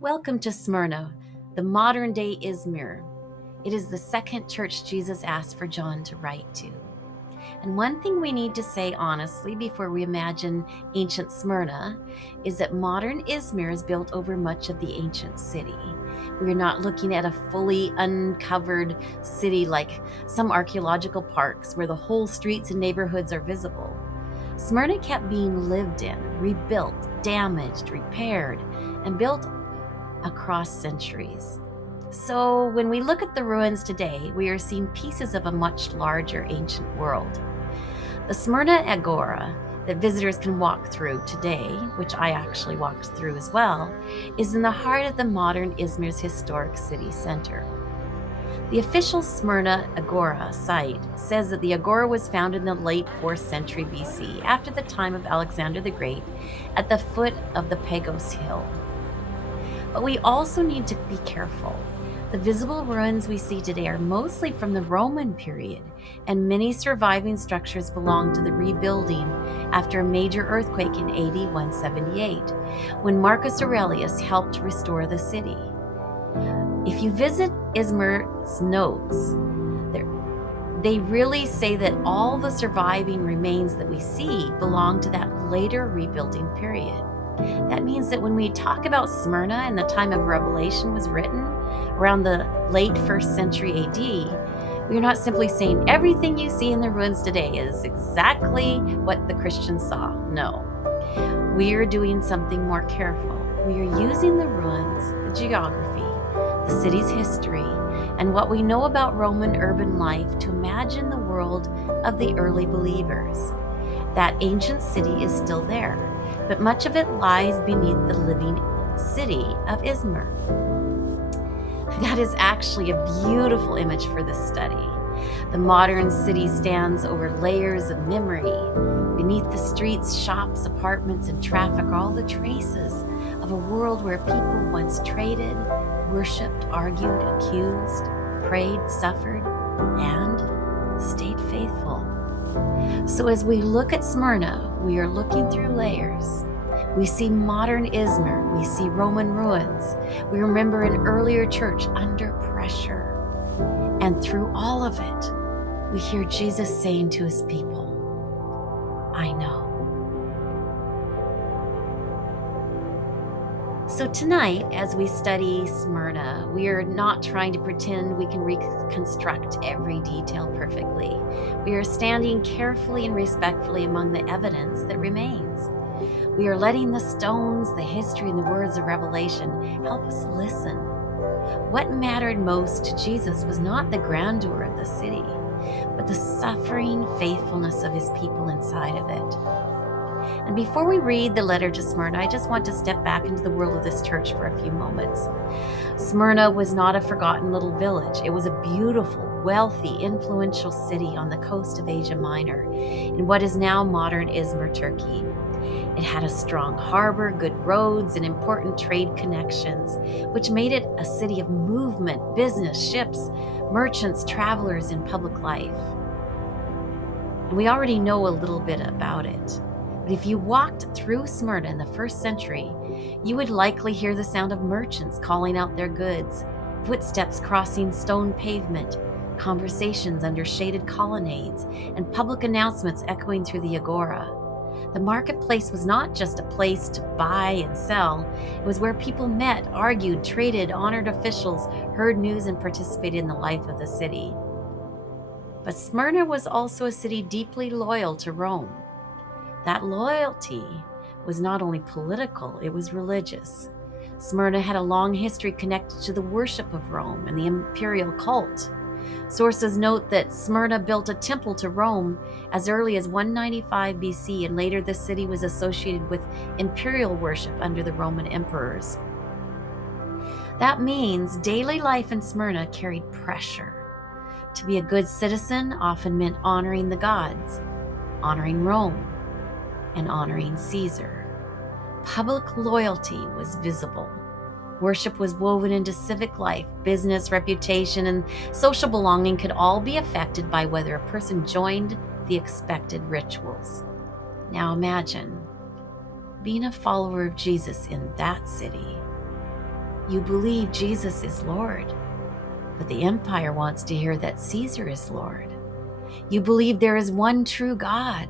Welcome to Smyrna, the modern-day Izmir. It is the second church Jesus asked for John to write to. And one thing we need to say honestly before we imagine ancient Smyrna is that modern Izmir is built over much of the ancient city. We're not looking at a fully uncovered city like some archaeological parks where the whole streets and neighborhoods are visible. Smyrna kept being lived in, rebuilt, damaged, repaired, and built across centuries. So when we look at the ruins today, we are seeing pieces of a much larger ancient world. The Smyrna Agora that visitors can walk through today, which I actually walked through as well, is in the heart of the modern Izmir's historic city center. The official Smyrna Agora site says that the Agora was founded in the late 4th century BC, after the time of Alexander the Great, at the foot of the Pagos Hill. But we also need to be careful. The visible ruins we see today are mostly from the Roman period, and many surviving structures belong to the rebuilding after a major earthquake in AD 178, when Marcus Aurelius helped restore the city. If you visit Izmir's notes, they really say that all the surviving remains that we see belong to that later rebuilding period. That means that when we talk about Smyrna and the time of Revelation was written, around the late 1st century AD, we are not simply saying everything you see in the ruins today is exactly what the Christians saw. No. We are doing something more careful. We are using the ruins, the geography, the city's history, and what we know about Roman urban life to imagine the world of the early believers. That ancient city is still there, but much of it lies beneath the living city of Izmir. That is actually a beautiful image for this study. The modern city stands over layers of memory. Beneath the streets, shops, apartments, and traffic are all the traces of a world where people once traded, worshipped, argued, accused, prayed, suffered, and stayed faithful. So as we look at Smyrna, we are looking through layers. We see modern Izmir. We see Roman ruins. We remember an earlier church under pressure. And through all of it, we hear Jesus saying to his people, I know. So tonight, as we study Smyrna, we are not trying to pretend we can reconstruct every detail perfectly. We are standing carefully and respectfully among the evidence that remains. We are letting the stones, the history, and the words of Revelation help us listen. What mattered most to Jesus was not the grandeur of the city, but the suffering faithfulness of his people inside of it. And before we read the letter to Smyrna, I just want to step back into the world of this church for a few moments. Smyrna was not a forgotten little village. It was a beautiful, wealthy, influential city on the coast of Asia Minor, in what is now modern Izmir, Turkey. It had a strong harbor, good roads, and important trade connections, which made it a city of movement, business, ships, merchants, travelers, and public life. We already know a little bit about it. But if you walked through Smyrna in the 1st century, you would likely hear the sound of merchants calling out their goods, footsteps crossing stone pavement, conversations under shaded colonnades, and public announcements echoing through the agora. The marketplace was not just a place to buy and sell. It was where people met, argued, traded, honored officials, heard news, and participated in the life of the city. But Smyrna was also a city deeply loyal to Rome. That loyalty was not only political, it was religious. Smyrna had a long history connected to the worship of Rome and the imperial cult. Sources note that Smyrna built a temple to Rome as early as 195 BC, and later the city was associated with imperial worship under the Roman emperors. That means daily life in Smyrna carried pressure. To be a good citizen often meant honoring the gods, honoring Rome, and honoring Caesar. Public loyalty was visible. Worship was woven into civic life. Business, reputation, and social belonging could all be affected by whether a person joined the expected rituals. Now imagine being a follower of Jesus in that city. You believe Jesus is Lord, but the empire wants to hear that Caesar is Lord. You believe there is one true God,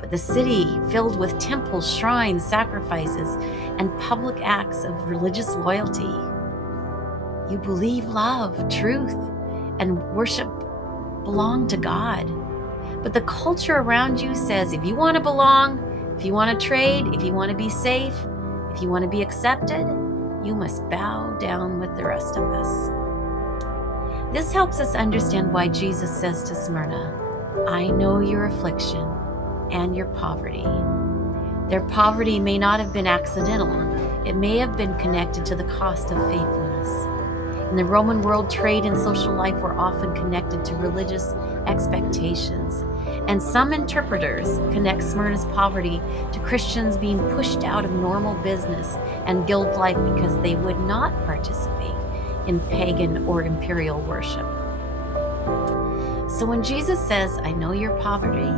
but the city filled with temples, shrines, sacrifices, and public acts of religious loyalty. You believe love, truth, and worship belong to God. But the culture around you says if you want to belong, if you want to trade, if you want to be safe, if you want to be accepted, you must bow down with the rest of us. This helps us understand why Jesus says to Smyrna, I know your affliction and your poverty. Their poverty may not have been accidental. It may have been connected to the cost of faithfulness. In the Roman world, trade and social life were often connected to religious expectations. And some interpreters connect Smyrna's poverty to Christians being pushed out of normal business and guild life because they would not participate in pagan or imperial worship. So when Jesus says, I know your poverty,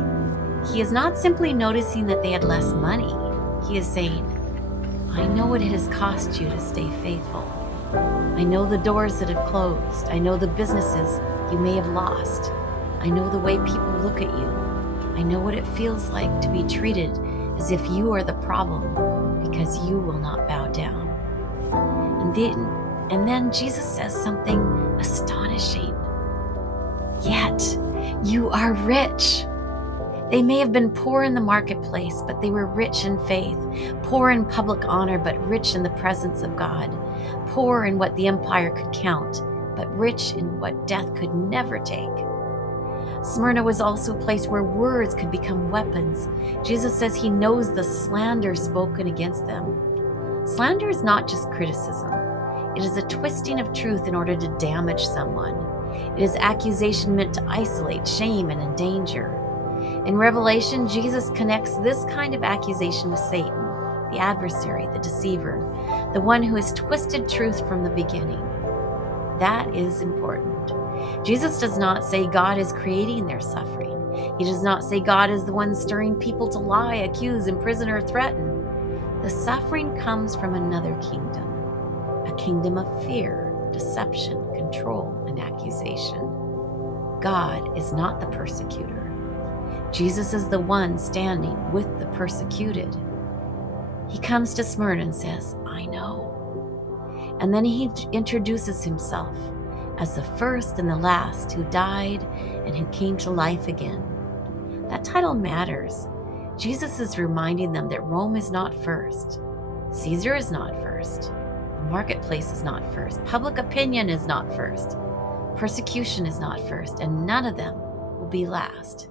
he is not simply noticing that they had less money. He is saying, I know what it has cost you to stay faithful. I know the doors that have closed. I know the businesses you may have lost. I know the way people look at you. I know what it feels like to be treated as if you are the problem because you will not bow down. And then Jesus says something astonishing. Yet you are rich. They may have been poor in the marketplace, but they were rich in faith, poor in public honor, but rich in the presence of God, poor in what the empire could count, but rich in what death could never take. Smyrna was also a place where words could become weapons. Jesus says he knows the slander spoken against them. Slander is not just criticism. It is a twisting of truth in order to damage someone. It is accusation meant to isolate, shame, and endanger. In Revelation, Jesus connects this kind of accusation with Satan, the adversary, the deceiver, the one who has twisted truth from the beginning. That is important. Jesus does not say God is creating their suffering. He does not say God is the one stirring people to lie, accuse, imprison, or threaten. The suffering comes from another kingdom, a kingdom of fear, deception, control, and accusation. God is not the persecutor. Jesus is the one standing with the persecuted. He comes to Smyrna and says, I know. And then he introduces himself as the first and the last who died and who came to life again. That title matters. Jesus is reminding them that Rome is not first. Caesar is not first. The marketplace is not first. Public opinion is not first. Persecution is not first, and none of them will be last.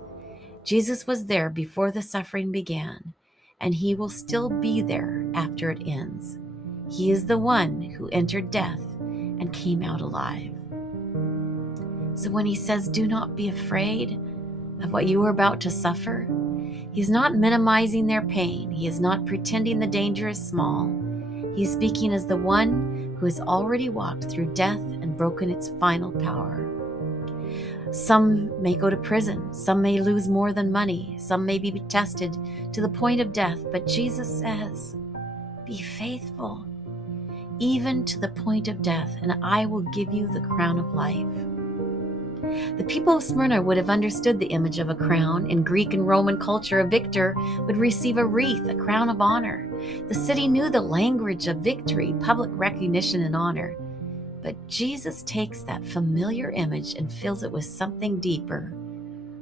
Jesus was there before the suffering began, and he will still be there after it ends. He is the one who entered death and came out alive. So when he says, do not be afraid of what you are about to suffer, he is not minimizing their pain. He is not pretending the danger is small. He is speaking as the one who has already walked through death and broken its final power. Some may go to prison. Some may lose more than money. Some may be tested to the point of death. But Jesus says, be faithful, even to the point of death, and I will give you the crown of life. The people of Smyrna would have understood the image of a crown. In Greek and Roman culture, a victor would receive a wreath, a crown of honor. The city knew the language of victory, public recognition, and honor. But Jesus takes that familiar image and fills it with something deeper.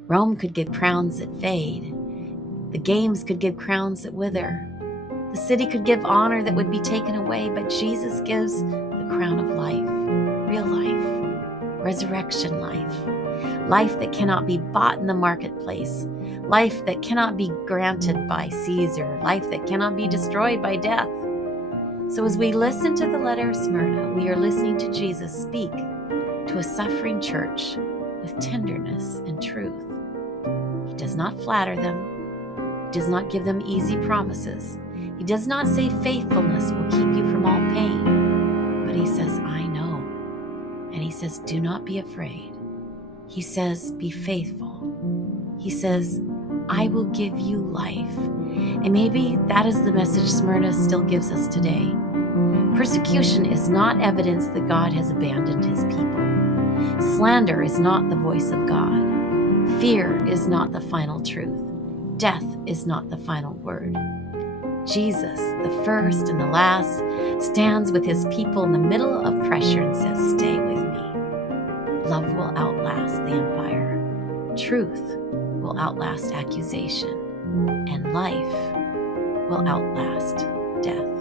Rome could give crowns that fade. The games could give crowns that wither. The city could give honor that would be taken away, but Jesus gives the crown of life, real life, resurrection life, life that cannot be bought in the marketplace, life that cannot be granted by Caesar, life that cannot be destroyed by death. So as we listen to the letter of Smyrna, we are listening to Jesus speak to a suffering church with tenderness and truth. He does not flatter them. He does not give them easy promises. He does not say faithfulness will keep you from all pain. But he says, I know. And he says, do not be afraid. He says, be faithful. He says, I will give you life. And maybe that is the message Smyrna still gives us today. Persecution is not evidence that God has abandoned his people. Slander is not the voice of God. Fear is not the final truth. Death is not the final word. Jesus, the first and the last, stands with his people in the middle of pressure and says, "Stay with me." Love will outlast the empire. Truth will outlast accusation. And life will outlast death.